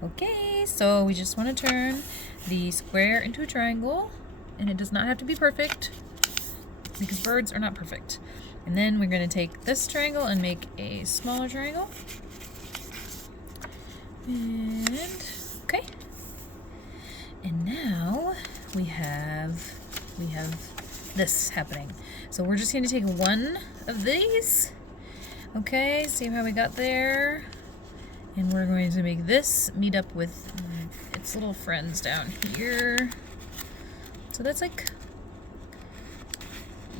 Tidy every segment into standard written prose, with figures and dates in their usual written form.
Okay, so we just want to turn the square into a triangle, and it does not have to be perfect because birds are not perfect. And then we're going to take this triangle and make a smaller triangle. And okay. And now we have this happening. So we're just going to take one of these. Okay, see how we got there? And we're going to make this meet up with its little friends down here. So that's like,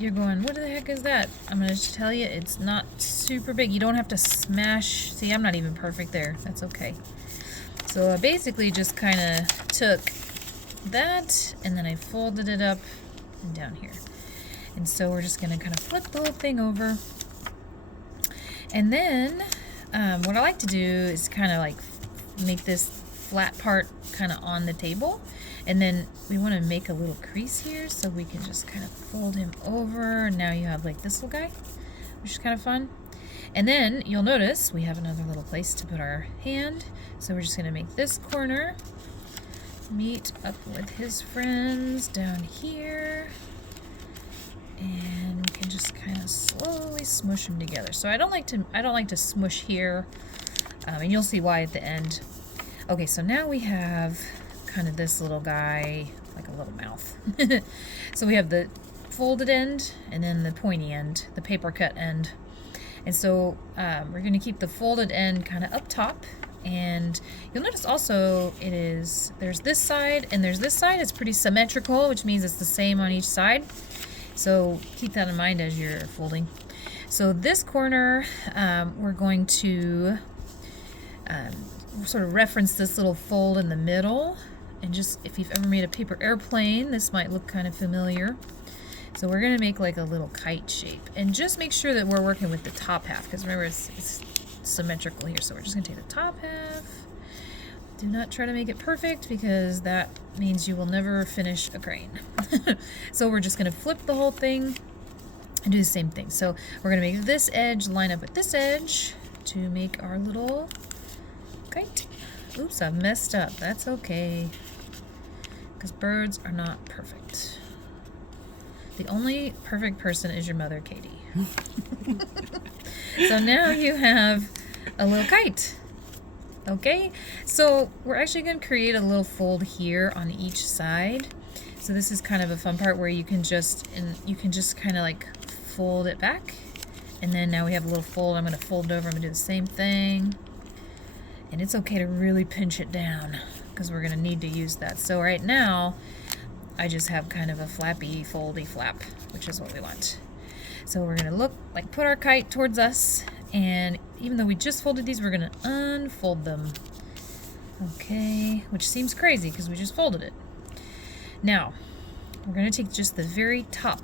you're going, what the heck is that? I'm going to tell you, it's not super big. You don't have to smash. See, I'm not even perfect there. That's okay. So I basically just kind of took that and then I folded it up and down here. And so we're just going to kind of flip the whole thing over. And then what I like to do is kind of like make this flat part kind of on the table. And then we want to make a little crease here so we can just kind of fold him over. And now you have like this little guy, which is kind of fun. And then you'll notice we have another little place to put our hand. So we're just going to make this corner meet up with his friends down here. And we can just kind of slowly smush them together. So I don't like to smush here, and you'll see why at the end. Okay, so now we have kind of this little guy, like a little mouth. So we have the folded end and then the pointy end, the paper cut end. And so we're going to keep the folded end kind of up top. And you'll notice also there's this side and there's this side. It's pretty symmetrical, which means it's the same on each side. So keep that in mind as you're folding. So this corner, we're going to sort of reference this little fold in the middle. And just, if you've ever made a paper airplane, this might look kind of familiar. So we're going to make like a little kite shape. And just make sure that we're working with the top half, because remember, it's symmetrical here. So we're just going to take the top half. Do not try to make it perfect because that means you will never finish a crane. So we're just going to flip the whole thing and do the same thing. So we're going to make this edge line up with this edge to make our little kite. Oops, I've messed up. That's okay, because birds are not perfect. The only perfect person is your mother, Katie. So now you have a little kite. Okay, so we're actually going to create a little fold here on each side. So this is kind of a fun part where you can just kind of like fold it back. And then now we have a little fold. I'm going to fold it over. I'm going to do the same thing. And it's okay to really pinch it down because we're going to need to use that. So right now, I just have kind of a flappy, foldy flap, which is what we want. So we're going to put our kite towards us. And even though we just folded these, we're going to unfold them. Okay, which seems crazy because we just folded it. Now, we're going to take just the very top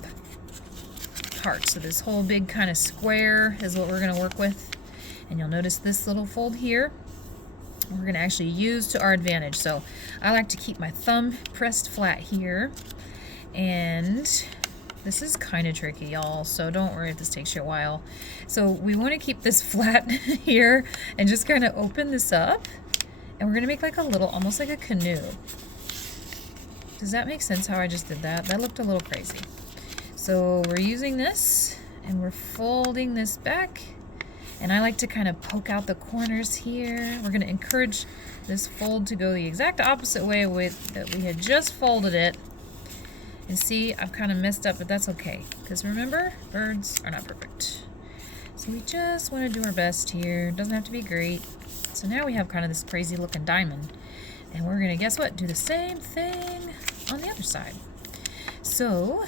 part. So this whole big kind of square is what we're going to work with. And you'll notice this little fold here, we're going to actually use to our advantage. So I like to keep my thumb pressed flat here. And this is kind of tricky, y'all, so don't worry if this takes you a while. So we want to keep this flat here and just kind of open this up. And we're going to make like a little, almost like a canoe. Does that make sense how I just did that? That looked a little crazy. So we're using this and we're folding this back. And I like to kind of poke out the corners here. We're going to encourage this fold to go the exact opposite way that we had just folded it. And see, I've kind of messed up, but that's okay. Because remember, birds are not perfect. So we just want to do our best here. Doesn't have to be great. So now we have kind of this crazy looking diamond. And we're going to, guess what, do the same thing on the other side. So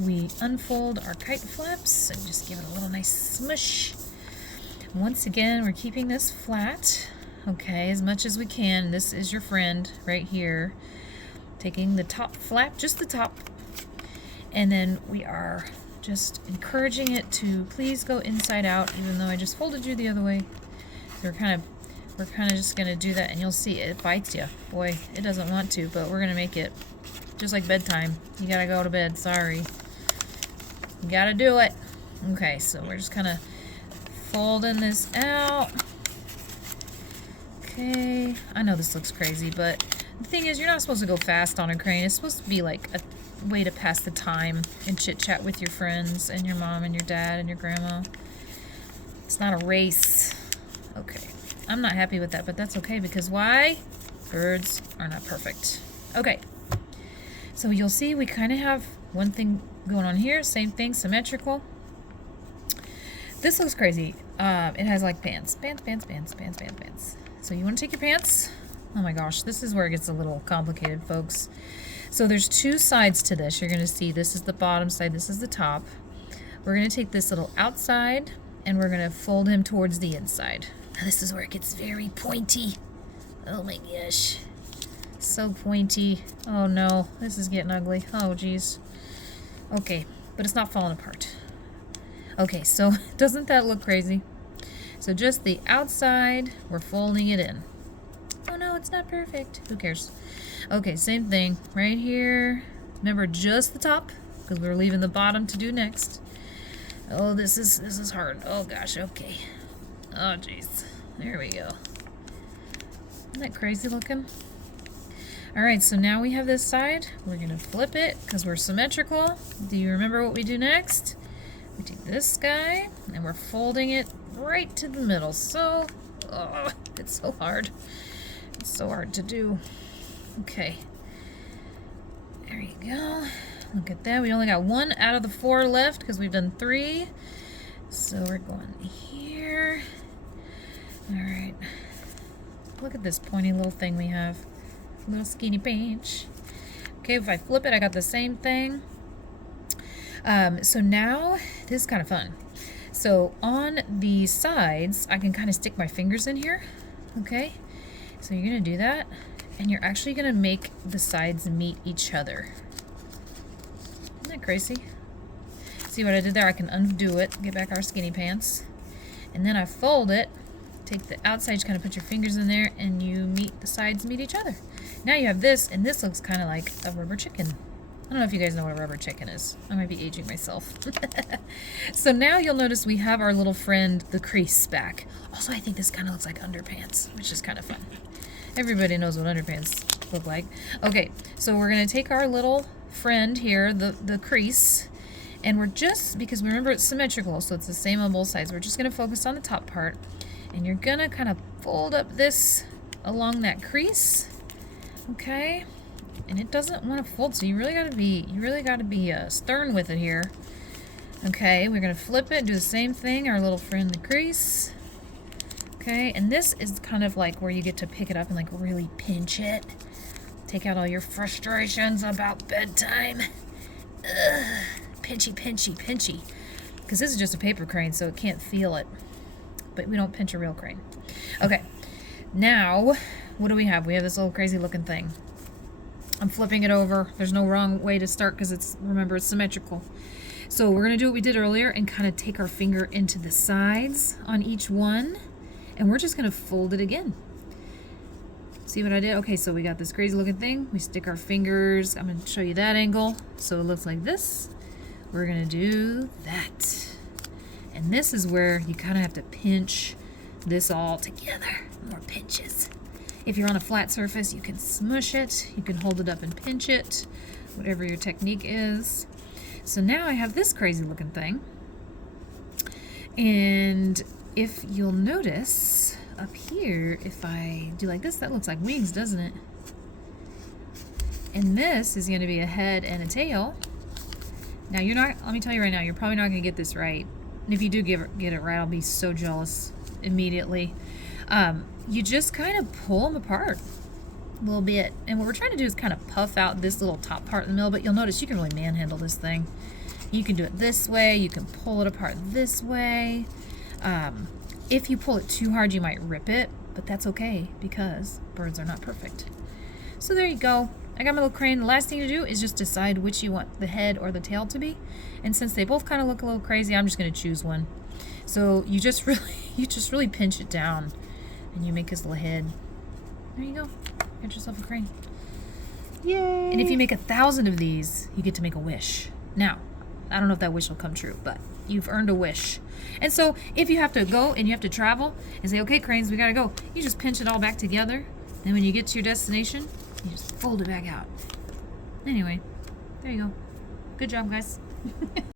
we unfold our kite flaps and just give it a little nice smush. Once again, we're keeping this flat, okay, as much as we can. This is your friend right here. Taking the top flap, just the top, and then we are just encouraging it to please go inside out, even though I just folded you the other way. So we're kind of just gonna do that, and you'll see it bites you. Boy, it doesn't want to, but we're gonna make it just like bedtime. You gotta go to bed, sorry. You gotta do it. Okay, so we're just kind of folding this out. Okay. Okay, I know this looks crazy, but the thing is, you're not supposed to go fast on a crane. It's supposed to be like a way to pass the time and chit-chat with your friends and your mom and your dad and your grandma. It's not a race. Okay, I'm not happy with that, but that's okay, because why? Birds are not perfect. Okay, so you'll see we kind of have one thing going on here, same thing, symmetrical. This looks crazy. It has like pants. So you want to take your pants. Oh my gosh, this is where it gets a little complicated, folks. So there's two sides to this. You're going to see this is the bottom side, this is the top. We're going to take this little outside and we're going to fold him towards the inside. Now this is where it gets very pointy. Oh my gosh. So pointy. Oh no, this is getting ugly. Oh geez. Okay, but it's not falling apart. Okay, so doesn't that look crazy? So just the outside, we're folding it in. Oh no, it's not perfect. Who cares? Okay, same thing right here. Remember, just the top, because we're leaving the bottom to do next. Oh, this is hard. Oh gosh, okay. Oh jeez. There we go. Isn't that crazy looking? Alright, so now we have this side. We're going to flip it because we're symmetrical. Do you remember what we do next? We take this guy and we're folding it right to the middle. So, oh, it's so hard. It's so hard to do. Okay. There you go. Look at that. We only got one out of the 4 left because we've done 3. So we're going here. Alright. Look at this pointy little thing we have. Little skinny pinch. Okay, if I flip it, I got the same thing. So now, this is kind of fun. So on the sides, I can kind of stick my fingers in here. Okay, so you're going to do that, and you're actually going to make the sides meet each other. Isn't that crazy? See what I did there? I can undo it, get back our skinny pants, and then I fold it. Take the outside, just kind of put your fingers in there, and you meet the sides meet each other. Now you have this, and this looks kind of like a rubber chicken. I don't know if you guys know what a rubber chicken is. I might be aging myself. So now you'll notice we have our little friend, the crease, back. Also, I think this kind of looks like underpants, which is kind of fun. Everybody knows what underpants look like. Okay, so we're going to take our little friend here, the crease, and we're just, because remember it's symmetrical, so it's the same on both sides, we're just going to focus on the top part. And you're gonna kind of fold up this along that crease, okay? And it doesn't want to fold, so you really gotta be stern with it here. Okay, we're gonna flip it, do the same thing. Our little friend, the crease. Okay, and this is kind of like where you get to pick it up and like really pinch it. Take out all your frustrations about bedtime. Ugh. Pinchy, pinchy, pinchy. Because this is just a paper crane, so it can't feel it. But we don't pinch a real crane. Okay, now what do we have? We have this little crazy looking thing. I'm flipping it over. There's no wrong way to start because remember, it's symmetrical. So we're going to do what we did earlier and kind of take our finger into the sides on each one, and we're just going to fold it again. See what I did? Okay, so we got this crazy looking thing. We stick our fingers. I'm going to show you that angle. So it looks like this. We're going to do that. And this is where you kind of have to pinch this all together. More pinches. If you're on a flat surface, you can smush it. You can hold it up and pinch it. Whatever your technique is. So now I have this crazy looking thing. And if you'll notice up here, if I do like this, that looks like wings, doesn't it? And this is going to be a head and a tail. Now let me tell you right now, you're probably not going to get this right. And if you do get it right, I'll be so jealous immediately. You just kind of pull them apart a little bit. And what we're trying to do is kind of puff out this little top part in the middle, but you'll notice you can really manhandle this thing. You can do it this way. You can pull it apart this way. If you pull it too hard, you might rip it, but that's okay because birds are not perfect. So there you go. I got my little crane. The last thing to do is just decide which you want the head or the tail to be. And since they both kind of look a little crazy, I'm just going to choose one. So you just really pinch it down and you make his little head. There you go. Get yourself a crane. Yay! And if you make 1,000 of these, you get to make a wish. Now, I don't know if that wish will come true, but You've earned a wish. And so if you have to go and you have to travel and say, okay, cranes, we gotta go, you just pinch it all back together. And when you get to your destination, you just fold it back out. Anyway, there you go. Good job, guys.